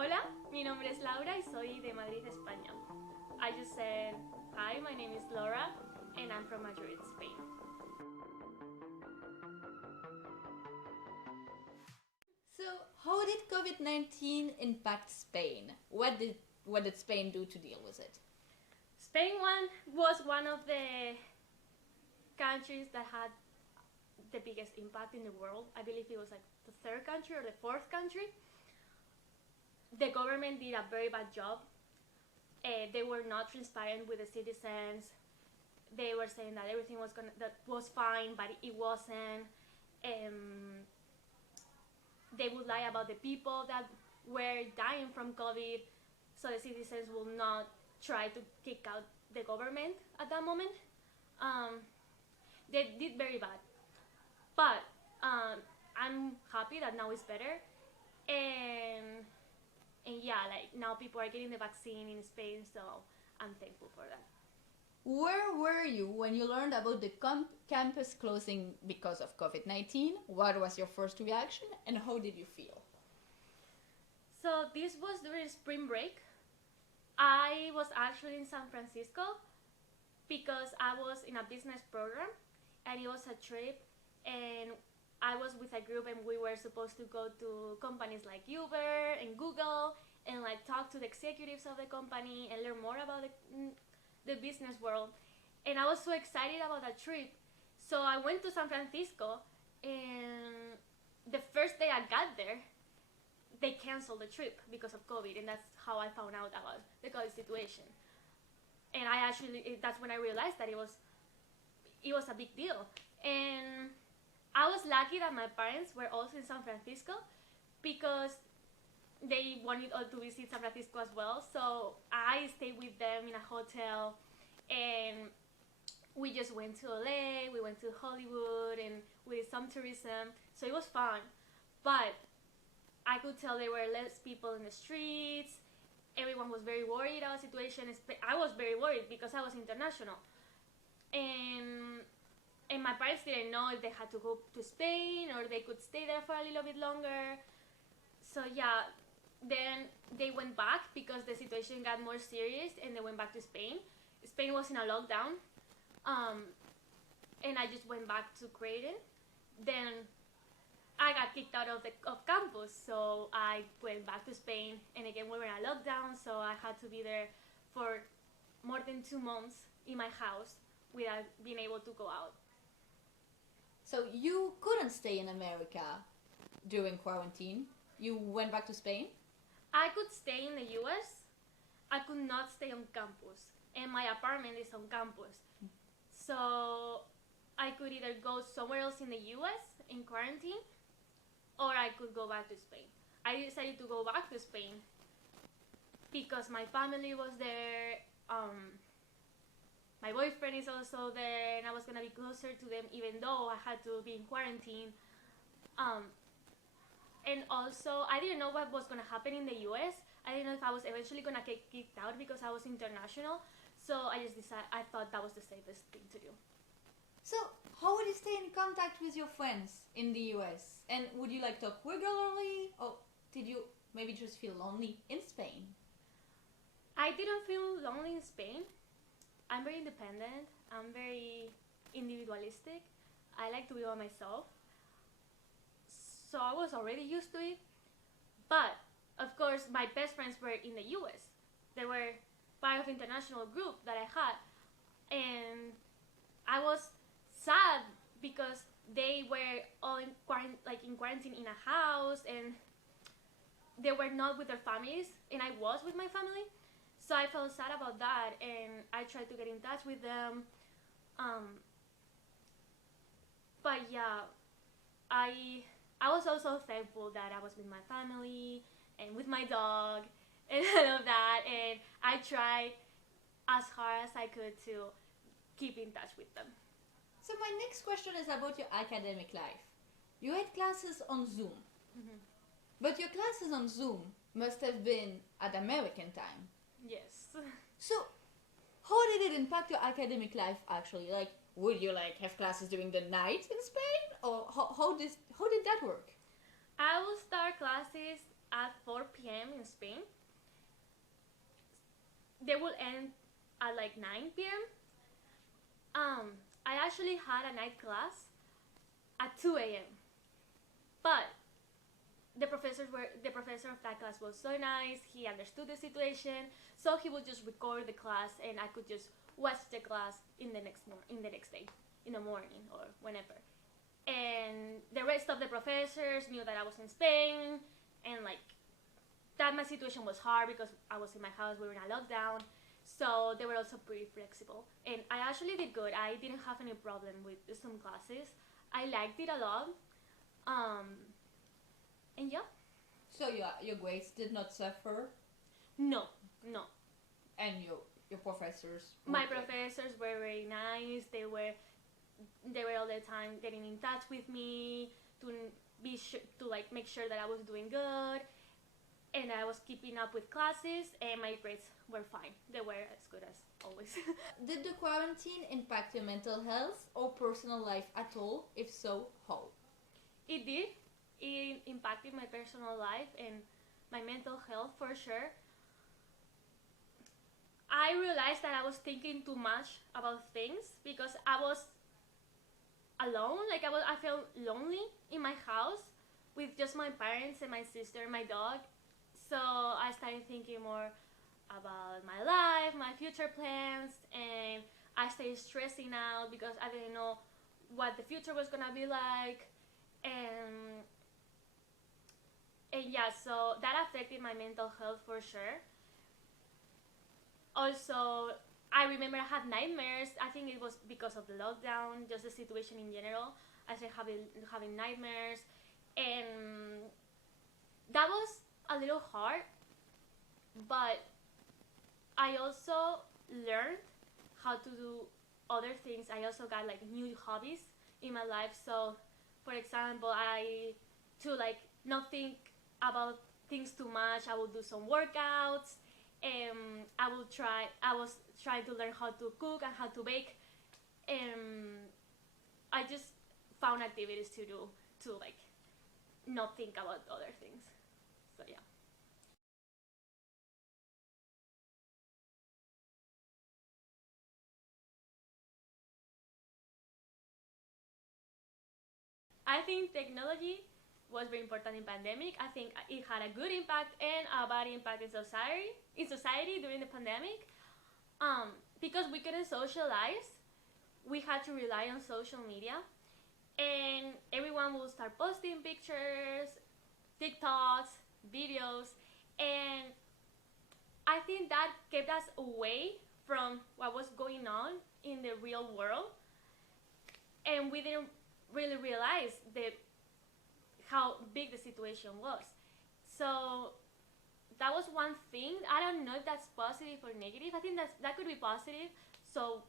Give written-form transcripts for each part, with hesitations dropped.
Hola, mi nombre es Laura y soy de Madrid, España. I just said, hi, my name is Laura and I'm from Madrid, Spain. So, how did COVID-19 impact Spain? What did Spain do to deal with it? Spain was one of the countries that had the biggest impact in the world. I believe it was like the third country or the fourth country. The government did a very bad job. They were not transparent with the citizens. They were saying that everything that was fine, but it wasn't. They would lie about the people that were dying from COVID, so the citizens will not try to kick out the government at that moment. They did very bad, but I'm happy that now it's better, and yeah, like now people are getting the vaccine in Spain, so I'm thankful for that. Where were you when you learned about the campus closing because of COVID-19? What was your first reaction and how did you feel? So this was during spring break. I was actually in San Francisco because I was in a business program and it was a trip, and I was with a group and we were supposed to go to companies like Uber and Google and like talk to the executives of the company and learn more about the business world. And I was so excited about that trip. So I went to San Francisco, and the first day I got there, they canceled the trip because of COVID, and that's how I found out about the COVID situation. And that's when I realized that it was a big deal. And I was lucky that my parents were also in San Francisco because they wanted to visit San Francisco as well. So I stayed with them in a hotel, and we just went to LA, we went to Hollywood, and we did some tourism. So it was fun. But I could tell there were less people in the streets. Everyone was very worried about the situation. I was very worried because I was international. And my parents didn't know if they had to go to Spain or they could stay there for a little bit longer. So yeah, then they went back because the situation got more serious, and they went back to Spain. Spain was in a lockdown, and I just went back to Creighton. Then I got kicked out of campus, so I went back to Spain, and again we were in a lockdown, so I had to be there for more than 2 months in my house without being able to go out. So you couldn't stay in America during quarantine. You went back to Spain? I could stay in the US. I could not stay on campus, and my apartment is on campus. So I could either go somewhere else in the US in quarantine, or I could go back to Spain. I decided to go back to Spain because my family was there. My boyfriend is also there, and I was gonna be closer to them even though I had to be in quarantine. And also, I didn't know what was gonna happen in the US. I didn't know if I was eventually gonna get kicked out because I was international. So I thought that was the safest thing to do. So, how would you stay in contact with your friends in the US? And would you like talk regularly? Or did you maybe just feel lonely in Spain? I didn't feel lonely in Spain. I'm very independent. I'm very individualistic. I like to be by myself. So I was already used to it. But, of course, my best friends were in the US. They were part of international group that I had. And I was sad because they were all in quarantine in a house, and they were not with their families, and I was with my family. So I felt sad about that, and I tried to get in touch with them. But yeah, I was also thankful that I was with my family and with my dog and all of that, and I tried as hard as I could to keep in touch with them. So my next question is about your academic life. You had classes on Zoom. Mm-hmm. But your classes on Zoom must have been at American time. Yes. So, how did it impact your academic life actually? Like, would you have classes during the night in Spain? Or how did that work? I will start classes at 4 p.m. in Spain. they will end at like 9 p.m. I actually had a night class at 2 a.m. But the professor of that class was so nice. He understood the situation, so he would just record the class, and I could just watch the class in the next day, in the morning or whenever. And the rest of the professors knew that I was in Spain, and like that my situation was hard because I was in my house. We were in a lockdown, so they were also pretty flexible. And I actually did good. I didn't have any problem with some classes. I liked it a lot. And yeah. So your grades did not suffer? No. And your professors? My professors were very nice. They were all the time getting in touch with me to like make sure that I was doing good, and I was keeping up with classes, and my grades were fine. They were as good as always. Did the quarantine impact your mental health or personal life at all? If so, how? It did. It impacted my personal life and my mental health for sure. I realized that I was thinking too much about things because I was alone. Like I felt lonely in my house with just my parents and my sister and my dog. So I started thinking more about my life, my future plans, and I started stressing out because I didn't know what the future was gonna be like. And yeah, so that affected my mental health for sure. Also, I remember I had nightmares. I think it was because of the lockdown, just the situation in general. I started having nightmares, and that was a little hard. But I also learned how to do other things. I also got like new hobbies in my life. So, for example, to like not think about things too much, I would do some workouts. I was trying to learn how to cook and how to bake. I just found activities to do to like not think about other things. So yeah. I think technology was very important in pandemic. I think it had a good impact and a bad impact in society during the pandemic. Because we couldn't socialize, we had to rely on social media, and everyone will start posting pictures, TikToks, videos, and I think that kept us away from what was going on in the real world, and we didn't really realize how big the situation was. So that was one thing. I don't know if that's positive or negative. I think that could be positive. So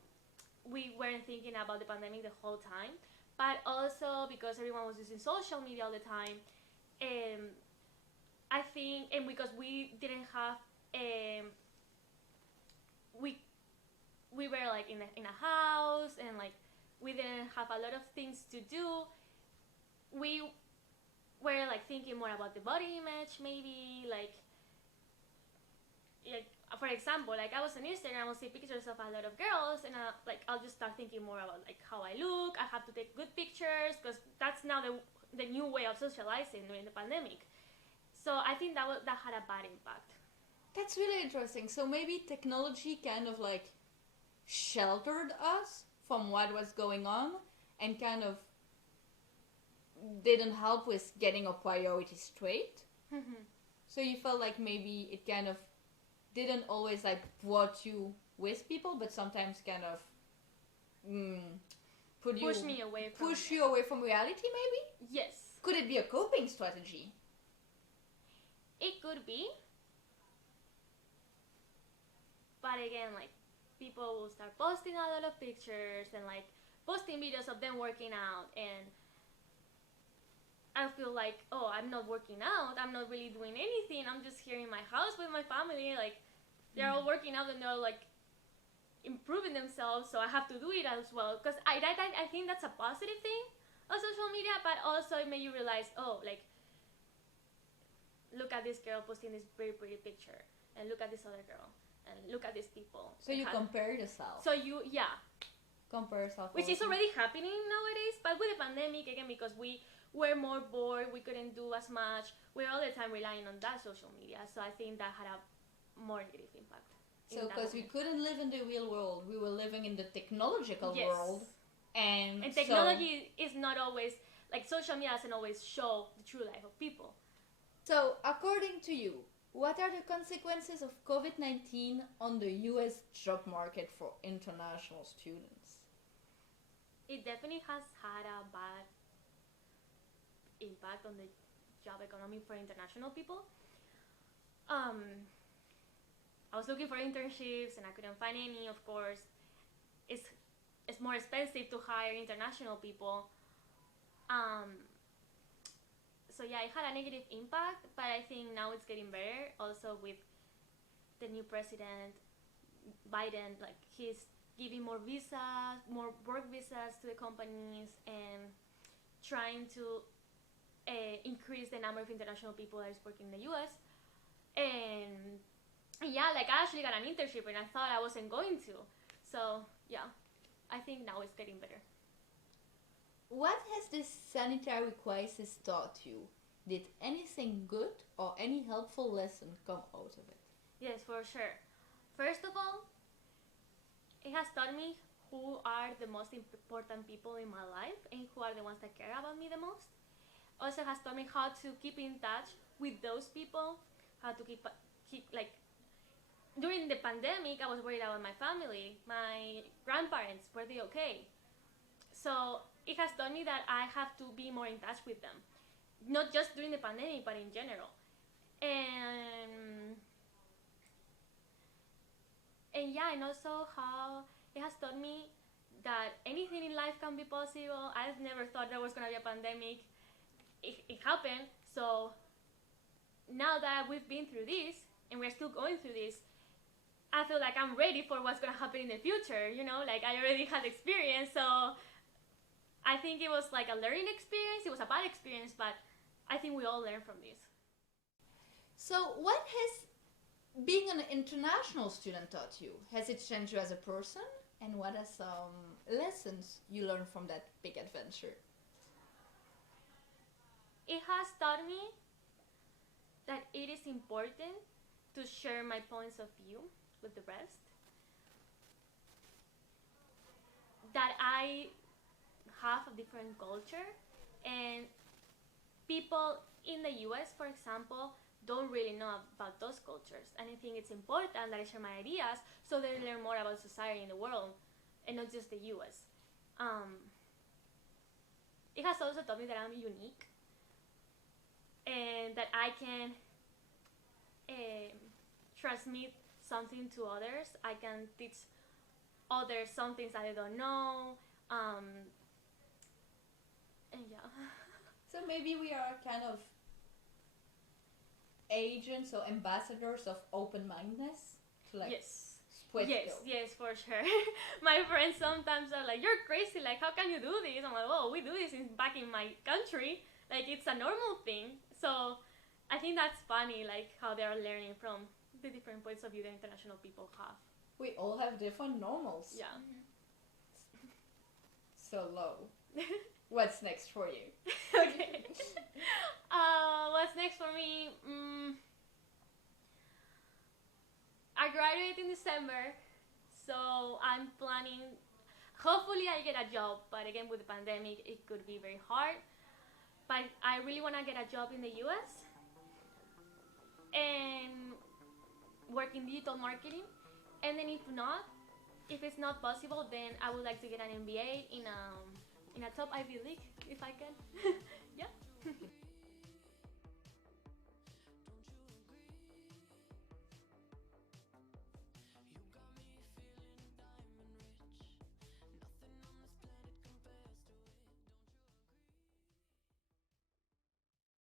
we weren't thinking about the pandemic the whole time, but also because everyone was using social media all the time. I think, and because we didn't have, we were like in a house, and like we didn't have a lot of things to do. We were like thinking more about the body image, maybe like for example, like I was on Instagram, I'll see pictures of a lot of girls, and I'll just start thinking more about like how I look. I have to take good pictures because that's now the new way of socializing during the pandemic. So I think that had a bad impact. That's really interesting. So maybe technology kind of like sheltered us from what was going on and kind of didn't help with getting our priorities straight. So you felt like maybe it kind of didn't always like brought you with people, but sometimes kind of push you away from reality, maybe? Yes. Could it be a coping strategy? It could be. But again, like people will start posting a lot of pictures and like posting videos of them working out, and I feel like, oh, I'm not working out, I'm not really doing anything, I'm just here in my house with my family, like they're all working out and they're all like improving themselves, so I have to do it as well. Because I think that's a positive thing of social media, but also it made you realize, oh, like look at this girl posting this very pretty picture, and look at this other girl, and look at these people. So you compare yourself. So you, yeah. Compare yourself. Which is already happening nowadays, but with the pandemic, again, because we were more bored, we couldn't do as much, we're all the time relying on that social media. So I think that had a more negative impact. So because we couldn't live in the real world, we were living in the technological world. And technology is not always, like social media doesn't always show the true life of people. So according to you, what are the consequences of COVID-19 on the US job market for international students? It definitely has had a bad impact on the job economy for international people. I was looking for internships and I couldn't find any, of course. It's more expensive to hire international people. So yeah, it had a negative impact, but I think now it's getting better. Also with the new president, Biden, like he's giving more visas, more work visas to the companies and trying to increase the number of international people that is working in the US. And yeah, like I actually got an internship and I thought I wasn't going to. So yeah, I think now it's getting better. What has this sanitary crisis taught you? Did anything good or any helpful lesson come out of it? Yes, for sure. First of all, it has taught me who are the most important people in my life and who are the ones that care about me the most. Also has taught me how to keep in touch with those people, how to keep like, during the pandemic, I was worried about my family, my grandparents, were they okay? So it has taught me that I have to be more in touch with them, not just during the pandemic, but in general. And yeah, and also how it has taught me that anything in life can be possible. I've never thought there was going to be a pandemic. It happened. So now that we've been through this and we're still going through this, I feel like I'm ready for what's going to happen in the future, you know, like I already had experience. So I think it was like a learning experience. It was a bad experience, but I think we all learn from this. So what has being an international student taught you? Has it changed you as a person? And what are some lessons you learned from that big adventure? It has taught me that it is important to share my points of view with the rest. That I have a different culture, and people in the US, for example, don't really know about those cultures. And I think it's important that I share my ideas so they learn more about society in the world and not just the US. It has also taught me that I'm unique and that I can transmit something to others. I can teach others some things that I don't know. And yeah. So maybe we are kind of agents or ambassadors of open-mindedness to like spread Yes, for sure. My friends sometimes are like, "You're crazy, like how can you do this?" I'm like, "Well, we do this back in my country, like it's a normal thing." So I think that's funny, like how they are learning from the different points of view that international people have. We all have different normals. Yeah. So low. What's next for you? Okay. What's next for me? I graduate in December, so I'm planning. Hopefully, I get a job, but again, with the pandemic, it could be very hard. But I really want to get a job in the US and work in digital marketing. And then if it's not possible, then I would like to get an MBA in a top Ivy League if I can. Yeah.